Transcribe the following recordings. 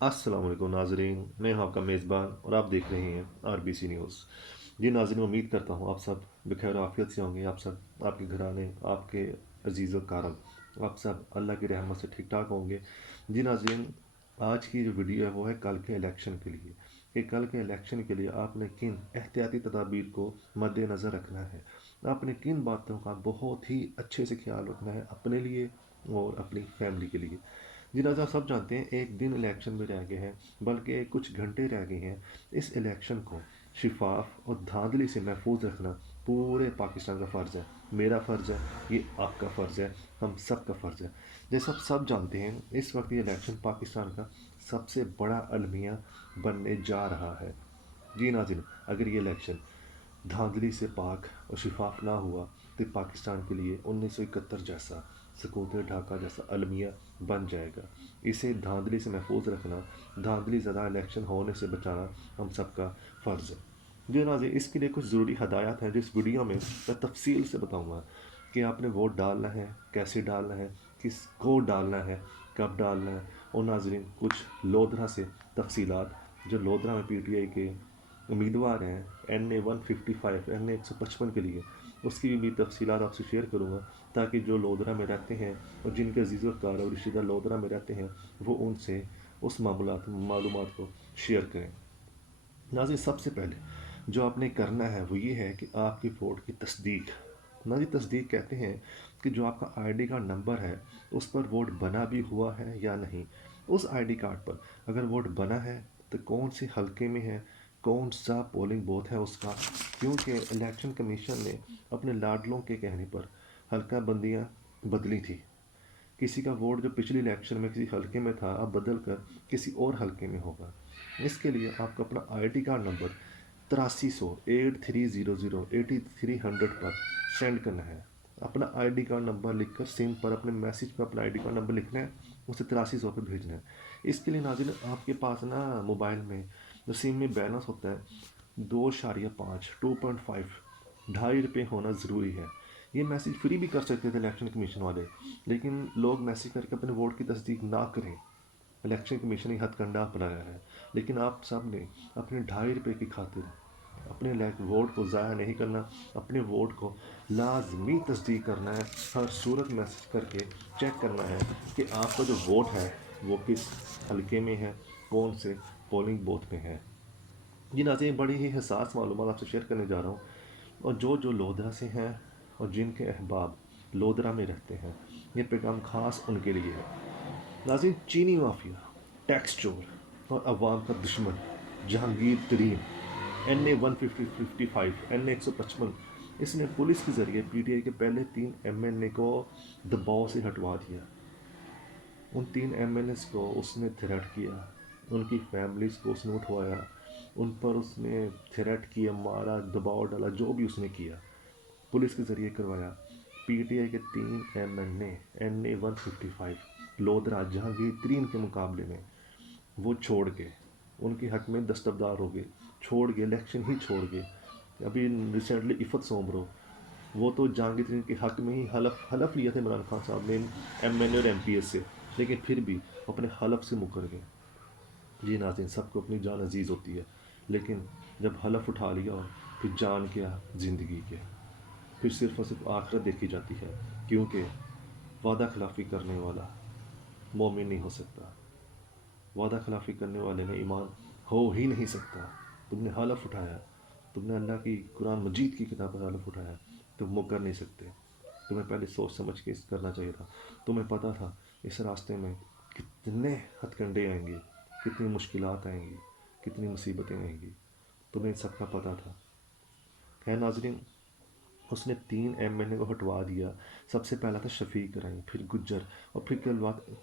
अस्सलाम वालेकुम नाजरीन, मैं हूं आपका मेज़बान और आप देख रहे हैं RBC न्यूज़। जी नाजरीन, उम्मीद करता हूं आप सब बखैर आफियत से होंगे। आप सब, आपके घराने, आपके अजीज़ व कारब, आप सब अल्लाह की रहमत से ठीक ठाक होंगे। जी नाजरीन, आज की जो वीडियो है वो है कल के इलेक्शन के लिए, कि कल के इलेक्शन के लिए आपने किन एहतियाती तदाबीर को मद्देनज़र रखना है, आपने किन बातों का बहुत ही अच्छे से ख्याल रखना है अपने लिए और अपनी फैमिली के लिए। जी राजा, सब जानते हैं एक दिन इलेक्शन में रह गए हैं, बल्कि कुछ घंटे रह गए हैं। इस इलेक्शन को शिफाफ और धांधली से महफूज रखना पूरे पाकिस्तान का फ़र्ज़ है। मेरा फ़र्ज़ है, ये आपका फ़र्ज़ है, हम सब का फ़र्ज़ है। जैसा आप सब जानते हैं, इस वक्त ये इलेक्शन पाकिस्तान का सबसे बड़ा अलमिया बनने जा रहा है। जी नाज़रीन, अगर ये इलेक्शन धांधली से पाक और शिफाफ ना हुआ तो पाकिस्तान के लिए 1971 जैसा, सकूत ढाका जैसा अलमिया बन जाएगा। इसे धांधली से महफूज रखना, धांधली ज़्यादा इलेक्शन होने से बचाना हम सबका फ़र्ज़ है। जी नाज़रीन, इसके लिए कुछ ज़रूरी हदायत हैं जिस वीडियो में मैं तफसील से बताऊँगा कि आपने वोट डालना है, कैसे डालना है, किसको डालना है, कब डालना है। और नाज़रीन, कुछ लोधरा से तफसीलात जो लोधरा में PTI के उम्मीदवार हैं NA 155 NA 155 के लिए, उसकी भी तफसीलात आपसे शेयर करूँगा, ताकि जो लोधरा में रहते हैं और जिनके अजीज़ कार और रिश्तेदार लोधरा में रहते हैं वो उनसे उस मालूमात को शेयर करें। नाज़रीन, सबसे पहले जो आपने करना है वो ये है कि आपकी वोट की तस्दीक। नाज़रीन, तस्दीक कहते हैं कि जो आपका ID कार्ड नंबर है उस पर वोट बना भी हुआ है या नहीं। उस ID कार्ड पर अगर वोट बना है तो कौन से हलके में है, कौन सा पोलिंग बूथ है उसका, क्योंकि इलेक्शन कमीशन ने अपने लाडलों के कहने पर हल्का बंदियाँ बदली थी। किसी का वोट जो पिछले इलेक्शन में किसी हलके में था अब बदल कर किसी और हलके में होगा। इसके लिए आपको अपना ID कार्ड नंबर 8300 8300 पर सेंड करना है। अपना ID कार्ड नंबर लिखकर सिम पर अपने मैसेज पर अपना ID कार्ड नंबर लिखना है, उसे 8300 पर भेजना है। इसके लिए नाज़रीन, आपके पास ना मोबाइल में जो सिम में बैलेंस होता है 2.5 2.5 होना ज़रूरी है। ये मैसेज फ्री भी कर सकते थे इलेक्शन कमीशन वाले, लेकिन लोग मैसेज करके अपने वोट की तस्दीक ना करें। इलेक्शन कमीशन ही हथकंडा अपनाया है, लेकिन आप सब ने अपने ₹2.5 की खातिर अपने वोट को ज़ाया नहीं करना। अपने वोट को लाजमी तस्दीक करना है, हर सूरत मैसेज करके चेक करना है कि आपका जो वोट है वो किस हलके में है, कौन से पोलिंग बूथ में है। जी नाज़रीन, बड़ी ही हसास मालूमात आपसे शेयर करने जा रहा हूँ, और जो लोधरा से हैं और जिनके अहबाब लोधरा में रहते हैं, ये पैगाम खास उनके लिए है। नाज़रीन, चीनी माफिया, टैक्स चोर और अवाम का दुश्मन जहांगीर तरीन NA 155 NA 155, इसने पुलिस के ज़रिए PTI के पहले 3 MLA को दबाव से हटवा दिया। उन 3 MLAs को उसने थ्रेट किया, उनकी फैमिलीज़ को उसने उठवाया, उन पर उसने थ्रेट किया, मारा, दबाव डाला, जो भी उसने किया पुलिस के ज़रिए करवाया। PTI के 3 MLA NA 155 लोधरा जहांगीर तरीन के मुकाबले में वो छोड़ के उनके हक में दस्तबदार हो गए, छोड़ गए, इलेक्शन ही छोड़ गए। अभी रिसेंटली इफ़त सोमरो, वो तो जहांगीर के हक में ही हलफ हलफ लिया था इमरान खान साहब ने MNA और MPS से, लेकिन फिर भी अपने हलफ से मुकर गए। जी नाज़रीन, सबको अपनी जान अजीज़ होती है, लेकिन जब हलफ उठा लिया और फिर जान क्या, ज़िंदगी क्या, फिर सिर्फ और सिर्फ आखिरत देखी जाती है, क्योंकि वादा खिलाफ़ी करने वाला मोमिन नहीं हो सकता। वादा खिलाफ़ी करने वाले में ईमान हो ही नहीं सकता। तुमने हलफ उठाया, तुमने अल्लाह की कुरान मजीद की किताब पर हलफ उठाया, तुम मुकर नहीं सकते। तुम्हें पहले सोच समझ के करना चाहिए था। तुम्हें पता था इस रास्ते में कितने हथकंडे आएंगे, कितनी मुश्किलात आएंगी, कितनी मुसीबतें आएंगी, तुम्हें सबका पता था। खैर नाजरीन, उसने 3 MLA को हटवा दिया। सबसे पहला था शफीक राई, फिर गुज्जर, और फिर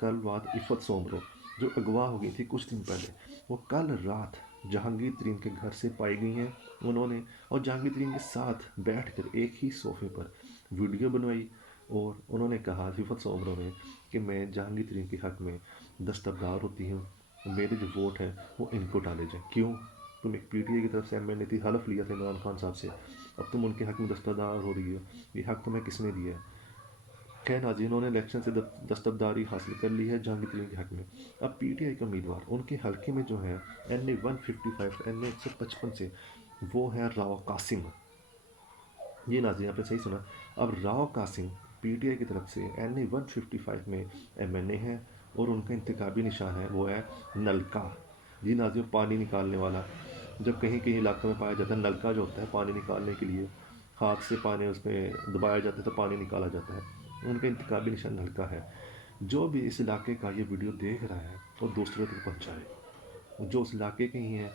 कल बात इफ़त सोमरो, जो अगवा हो गई थी कुछ दिन पहले। वो कल रात जहांगीर तरीन के घर से पाई गई हैं। उन्होंने और जहांगीर तरीन के साथ बैठकर एक ही सोफे पर वीडियो बनवाई, और उन्होंने कहा इफ़त सोमरो ने कि मैं जहांगीर तरीन के हक़ में दस्तबदार होती हूँ, मेरे जो वोट है वो इनको डाले जाए। क्यों? तुम एक PTI की तरफ से MLA थी, हलफ लिया था इमरान खान साहब से, अब तुम उनके हक़ में दस्तबरदार हो रही हो, ये हक़ तुम्हें किसने दिया है? خیر ناظرین، انہوں نے الیکشن سے دستبرداری حاصل کر لی ہے جہانگیر ترین کے حق میں۔ اب پی ٹی آئی کا امیدوار ان کے حلقے میں جو ہے این اے 155 این اے 155 سے، وہ ہے راؤ قاسم۔ یہ ناظرین آپ نے صحیح سنا، اب Rao Qasim P T I کی طرف سے این اے 155 میں ایم این اے ہے، اور ان کا انتخابی نشان ہے وہ ہے نلکا۔ یہ ناظرین پانی نکالنے والا، جب کہیں کہیں علاقوں میں پایا جاتا ہے نلکا جو ہوتا ہے پانی نکالنے کے لیے، ہاتھ سے پانی اس میں دبایا جاتا ہے تو پانی نکالا جاتا ہے، ان کا انتخابی نشان نلکا ہے۔ جو بھی اس علاقے کا یہ ویڈیو دیکھ رہا ہے وہ دوسروں تک پہنچائے، جو اس علاقے کے ہی ہیں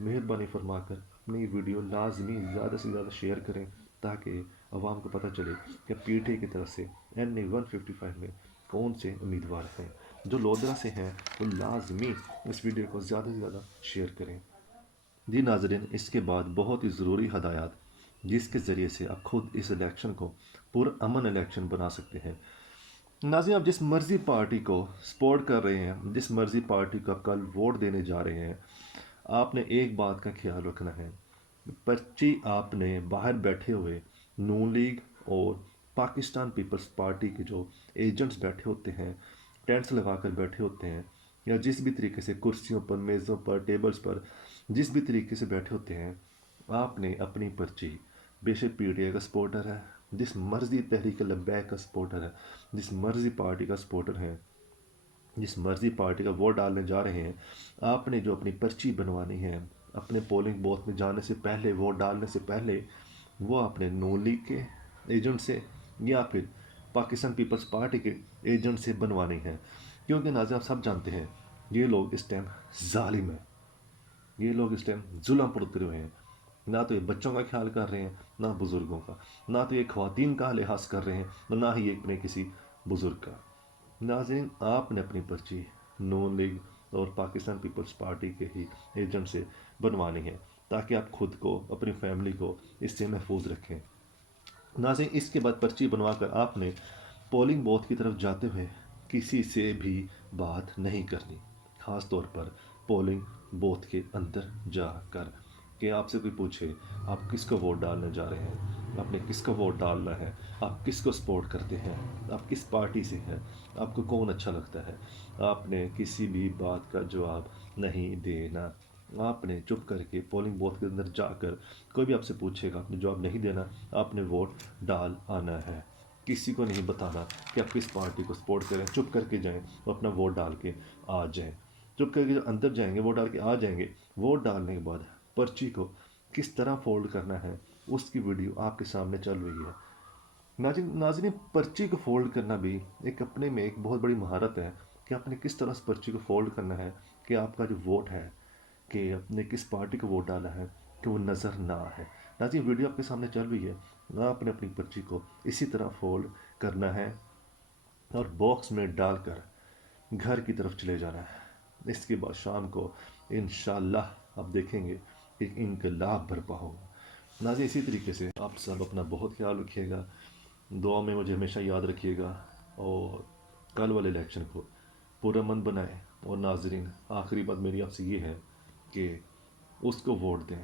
مہربانی فرما کر اپنی یہ ویڈیو لازمی زیادہ سے زیادہ شیئر کریں، تاکہ عوام کو پتہ چلے کہ پی ٹی آئی کی طرف سے این اے 155 میں کون سے امیدوار ہیں۔ جو لودرا سے ہیں وہ لازمی اس ویڈیو کو زیادہ سے زیادہ شیئر کریں۔ جی ناظرین، اس کے بعد بہت ہی ضروری ہدایات جس کے ذریعے سے آپ خود اس الیکشن کو پرامن الیکشن بنا سکتے ہیں۔ ناظرین، آپ جس مرضی پارٹی کو سپورٹ کر رہے ہیں، جس مرضی پارٹی کو آپ کل ووٹ دینے جا رہے ہیں، آپ نے ایک بات کا خیال رکھنا ہے، پرچی آپ نے باہر بیٹھے ہوئے نون لیگ اور پاکستان پیپلز پارٹی کے جو ایجنٹس بیٹھے ہوتے ہیں، ٹینٹس لگا کر بیٹھے ہوتے ہیں، یا جس بھی طریقے سے کرسیوں پر، میزوں پر، ٹیبلز پر جس بھی طریقے سے بیٹھے ہوتے ہیں، آپ نے اپنی پرچی، بے شک پی ٹی آئی کا سپورٹر ہے، جس مرضی تحریک لبیک کا سپورٹر ہے، جس مرضی پارٹی کا سپورٹر ہے، جس مرضی پارٹی کا ووٹ ڈالنے جا رہے ہیں، آپ نے جو اپنی پرچی بنوانی ہے اپنے پولنگ بوتھ میں جانے سے پہلے، ووٹ ڈالنے سے پہلے، وہ اپنے نون لیگ کے ایجنٹ سے یا پھر پاکستان پیپلز پارٹی کے ایجنٹ سے بنوانی ہے۔ کیونکہ ناظرین آپ سب جانتے ہیں یہ لوگ اس ٹائم ظالم ہیں، یہ لوگ اس ٹائم ظلم پر اترے ہوئے ہیں، نہ تو یہ بچوں کا خیال کر رہے ہیں، نہ بزرگوں کا، نہ تو یہ خواتین کا لحاظ کر رہے ہیں، نہ ہی یہ اپنے کسی بزرگ کا۔ ناظرین، آپ نے اپنی پرچی نون لیگ اور پاکستان پیپلز پارٹی کے ہی ایجنٹ سے بنوانی ہے، تاکہ آپ خود کو، اپنی فیملی کو اس سے محفوظ رکھیں۔ ناظرین، اس کے بعد پرچی بنوا کر آپ نے پولنگ بوتھ کی طرف جاتے ہوئے کسی سے بھی بات نہیں کرنی، خاص طور پر پولنگ بوتھ کے اندر جا کر، کہ آپ سے کوئی پوچھے آپ کس کو ووٹ ڈالنے جا رہے ہیں، آپ نے کس کو ووٹ ڈالنا ہے، آپ کس کو سپورٹ کرتے ہیں، آپ کس پارٹی سے ہیں، آپ کو کون اچھا لگتا ہے، آپ نے کسی بھی بات کا جواب نہیں دینا۔ آپ نے چپ کر کے پولنگ بوتھ کے اندر جا کر، کوئی بھی آپ سے پوچھے گا آپ نے جواب نہیں دینا، آپ نے ووٹ ڈال آنا ہے، کسی کو نہیں بتانا کہ آپ کس پارٹی کو سپورٹ کریں، چپ کر کے جائیں اور اپنا ووٹ ڈال کے آ جائیں۔ چپ کر کے جو اندر جائیں گے ووٹ ڈال کے آ جائیں گے، ووٹ ڈالنے کے بعد پرچی کو کس طرح فولڈ کرنا ہے اس کی ویڈیو آپ کے سامنے چل رہی ہے۔ ناظرین، پرچی کو فولڈ کرنا بھی ایک اپنے میں ایک بہت بڑی مہارت ہے، کہ آپ نے کس طرح اس پرچی کو فولڈ کرنا ہے کہ آپ کا جو ووٹ ہے، کہ آپ نے کس پارٹی کو ووٹ ڈالا ہے، کہ وہ نظر نہ آئے۔ ناظرین، ویڈیو آپ کے سامنے چل رہی ہے، آپ نے اپنی پرچی کو اسی طرح فولڈ کرنا ہے اور باکس میں ڈال کر گھر کی طرف چلے جانا ہے۔ اس کے بعد شام کو انشاءاللہ آپ دیکھیں گے ایک انقلاب برپا ہوگا۔ ناظرین، اسی طریقے سے آپ سب اپنا بہت خیال رکھیے گا، دعا میں مجھے ہمیشہ یاد رکھیے گا، اور کل والے الیکشن کو پرامن بنائیں۔ اور ناظرین، آخری بات میری آپ سے یہ ہے کہ اس کو ووٹ دیں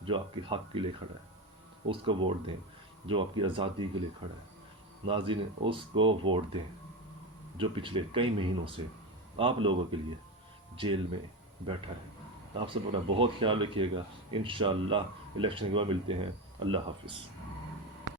جو آپ کے حق کے لیے کھڑا ہے، اس کو ووٹ دیں جو آپ کی آزادی کے لیے کھڑا ہے۔ ناظرین، اس کو ووٹ دیں جو پچھلے کئی مہینوں سے آپ لوگوں کے لیے جیل میں بیٹھا ہے۔ آپ سب اپنا بہت خیال رکھیے گا، انشاءاللہ الیکشن کے بعد ملتے ہیں۔ اللہ حافظ۔